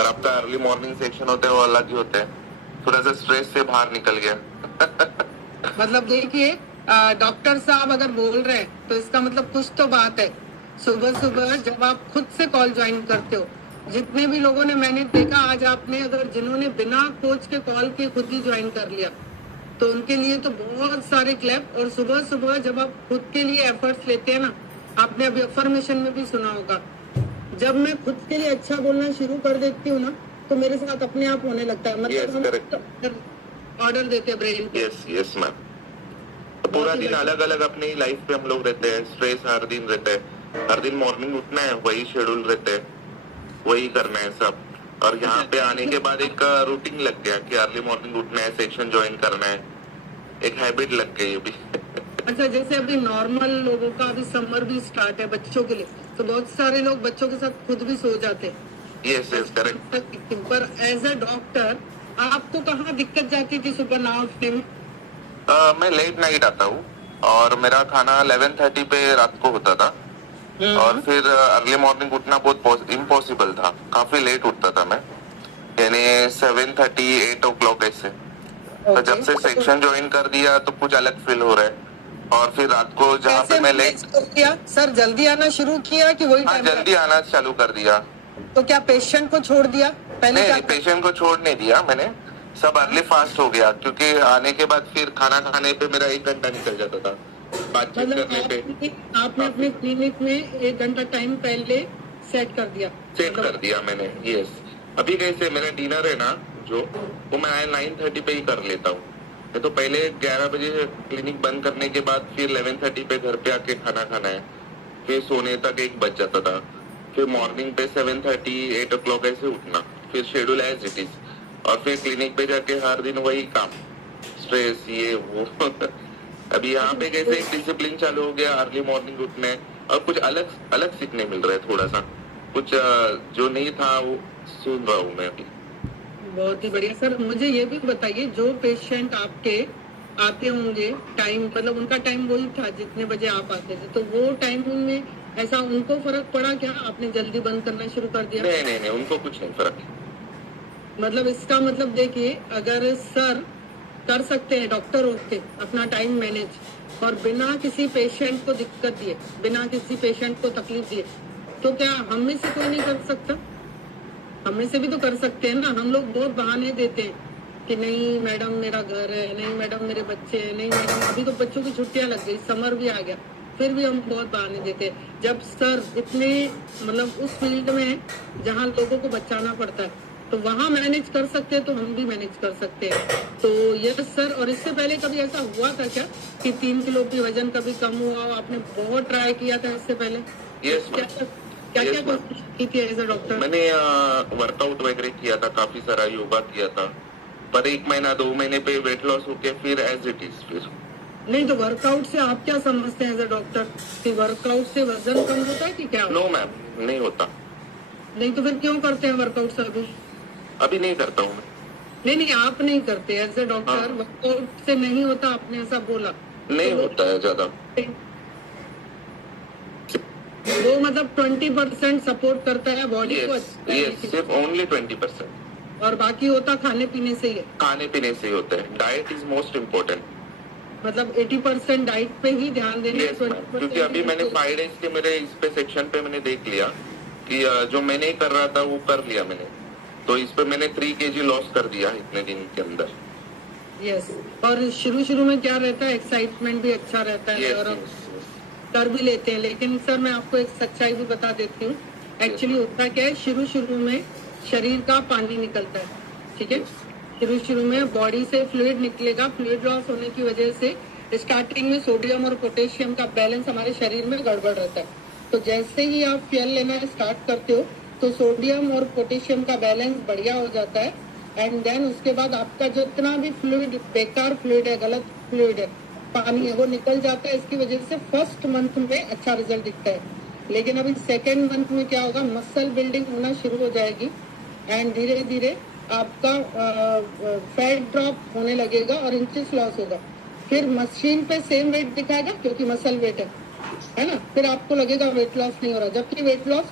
और आपका early morning section होते हैं वो अलग ही होते हैं, थोड़ा सा स्ट्रेस से बाहर निकल गया। मतलब देखिए, डॉक्टर साहब अगर बोल रहे हैं तो इसका मतलब कुछ तो बात है। सुबह सुबह जब आप खुद से कॉल ज्वाइन करते हो, जितने भी लोगों ने मैंने देखा आज आपने अगर जिन्होंने बिना कोच के कॉल के खुद ही ज्वाइन कर लिया तो उनके लिए तो बहुत सारे क्लैप। और सुबह सुबह जब आप खुद के लिए एफर्ट्स लेते हैं ना, आपने अभी अफर्मेशन में भी सुना होगा, जब मैं खुद के लिए अच्छा बोलना शुरू कर देती हूँ ना तो मेरे साथ अपने आप होने लगता है। मतलब हम ऑर्डर देते हैं ब्रेन को। Yes ma'am. तो पूरा दिन अलग अलग अपनी लाइफ पे हम लोग रहते हैं, स्ट्रेस हर दिन रहता है, हर दिन मॉर्निंग उठना है, वही शेड्यूल रहते हैं, वही करना है सब। और यहाँ पे आने के बाद एक रूटीन लग गया कि अर्ली मॉर्निंग उठना है, सेक्शन ज्वाइन करना है, एक हैबिट लग गई अभी। अच्छा, जैसे अभी नॉर्मल लोगों का अभी समर भी स्टार्ट है बच्चों के लिए, तो बहुत सारे लोग बच्चों के साथ खुद भी सो जाते हैं। Yes correct. पर एज अ डॉक्टर आपको कहाँ दिक्कत जाती थी सुबह ना उठने में? मैं लेट नाइट आता हूँ और मेरा खाना 11:30 पे रात को होता था, और फिर अर्ली मॉर्निंग उठना बहुत इम्पॉसिबल था, काफी लेट उठता था मैं, यानी 7:30 8 o'clock ऐसे। तो जब से सेक्शन ज्वाइन कर दिया तो कुछ अलग फील हो रहा है। और फिर रात को जहाँ पे मैं लेट किया सर, जल्दी आना शुरू किया कि वही टाइम? जल्दी आना चालू कर दिया। तो क्या पेशेंट को छोड़ दिया पहले? नहीं, पेशेंट को छोड़ नहीं दिया मैंने, सब अर्ली फास्ट हो गया, क्योंकि आने के बाद फिर खाना खाने पे मेरा 1 घंटा निकल जाता था, बातचीत करने पे। आपने अपने क्लिनिक में 1 घंटा टाइम पहले सेट कर दिया? सेट कर दिया मैंने, यस। अभी कैसे मेरा डिनर है ना जो, वो मैं 9:30 पे ही कर लेता हूँ। मैं तो पहले 11 बजे क्लिनिक बंद करने के बाद फिर 11:30 पे घर पे आके खाना खाना है, फिर सोने तक 1 बज जाता था, फिर मॉर्निंग पे 7:30 8 o'clock ऐसे उठना, फिर शेड्यूल एज इट इज, और फिर क्लिनिक पे जाके हर दिन वही काम, स्ट्रेस ये वो। अभी यहाँ पे कैसे एक डिसिप्लिन चालू हो गया, अर्ली मॉर्निंग उठना है, और कुछ अलग अलग सीखने मिल रहा है, थोड़ा सा कुछ जो नहीं था वो सुन रहा हूँ मैं अभी। बहुत ही बढ़िया सर। मुझे ये भी बताइए, जो पेशेंट आपके आते होंगे टाइम, मतलब उनका टाइम वही था जितने बजे आप आते थे, तो वो टाइम में ऐसा उनको फर्क पड़ा क्या? आपने जल्दी बंद करना शुरू कर दिया? नहीं, उनको कुछ नहीं फर्क। मतलब इसका मतलब देखिए, अगर सर कर सकते हैं डॉक्टर होके अपना टाइम मैनेज और बिना किसी पेशेंट को दिक्कत दिए, बिना किसी पेशेंट को तकलीफ दिए, तो क्या हम में से कोई नहीं कर सकता? हम में से भी तो कर सकते हैं ना। हम लोग बहुत बहाने देते हैं कि नहीं मैडम मेरा घर है, नहीं मैडम मेरे बच्चे हैं, नहीं मैडम अभी तो बच्चों की छुट्टियां लग गई, समर भी आ गया, फिर भी हम बहुत बहाने देते हैं। जब सर इतने मतलब उस फील्ड में है जहाँ लोगों को बचाना पड़ता है, तो वहाँ मैनेज कर सकते हैं तो हम भी मैनेज कर सकते हैं। तो यस सर। और इससे पहले कभी ऐसा हुआ था क्या कि 3 किलो की वजन कभी कम हुआ? आपने बहुत ट्राई किया था इससे पहले? यस क्या कोशिश की थी एज अ डॉक्टर? मैंने वर्कआउट वगैरह किया था, काफी सारा योगा किया था, पर 1 महीना 2 महीने पे वेट लॉस हो गया, फिर एज इट इज। फिर नहीं, तो वर्कआउट से आप क्या समझते हैं एज अ डॉक्टर कि वर्कआउट से वजन कम होता है कि क्या? नो मैम, नहीं होता। नहीं तो फिर क्यों करते हैं वर्कआउट सर? अभी नहीं करता हूँ मैं। नहीं, आप नहीं करते एज ए डॉक्टर। वर्कआउट से नहीं होता, आपने ऐसा बोला। नहीं होता है ज्यादा। वो मतलब 20% सपोर्ट करता है बॉडी को। यस, सिर्फ ओनली 20%। और बाकी होता खाने पीने से ही है? खाने पीने से ही होता है, डाइट इज मोस्ट इम्पोर्टेंट। मतलब 80% डाइट पे ही ध्यान देना है। क्योंकि अभी मैंने 5 डेज के मेरे इस पे सेक्शन पे मैंने देख लिया कि जो मैं नहीं कर रहा था वो कर लिया मैंने, तो इस पे मैंने 3 kg लॉस कर दिया इतने दिन के अंदर। यस। और शुरू में क्या रहता है, एक्साइटमेंट भी अच्छा रहता है और कर भी लेते हैं, लेकिन सर मैं आपको एक सच्चाई भी बता देती हूँ। एक्चुअली होता क्या है, शुरू में शरीर का पानी निकलता है, ठीक है? शुरू में बॉडी से फ्लूइड निकलेगा, फ्लूइड लॉस होने की वजह से स्टार्टिंग में सोडियम और पोटेशियम का बैलेंस हमारे शरीर में गड़बड़ रहता है। तो जैसे ही आप फ्यूल लेना स्टार्ट करते हो तो सोडियम और पोटेशियम का बैलेंस बढ़िया हो जाता है, एंड देन उसके बाद आपका जितना भी फ्लूइड, बेकार फ्लूइड है, गलत फ्लूइड है, पानी है, वो निकल जाता है। इसकी वजह से फर्स्ट मंथ में अच्छा रिजल्ट दिखता है, लेकिन अभी सेकेंड मंथ में क्या होगा, मसल बिल्डिंग होना शुरू हो जाएगी एंड धीरे धीरे आपका फैट ड्रॉप होने लगेगा और इंचेस लॉस होगा। फिर मशीन पे सेम वेट दिखाएगा क्योंकि मसल वेट है ना, फिर आपको लगेगा वेट लॉस नहीं हो रहा, जबकि वेट लॉस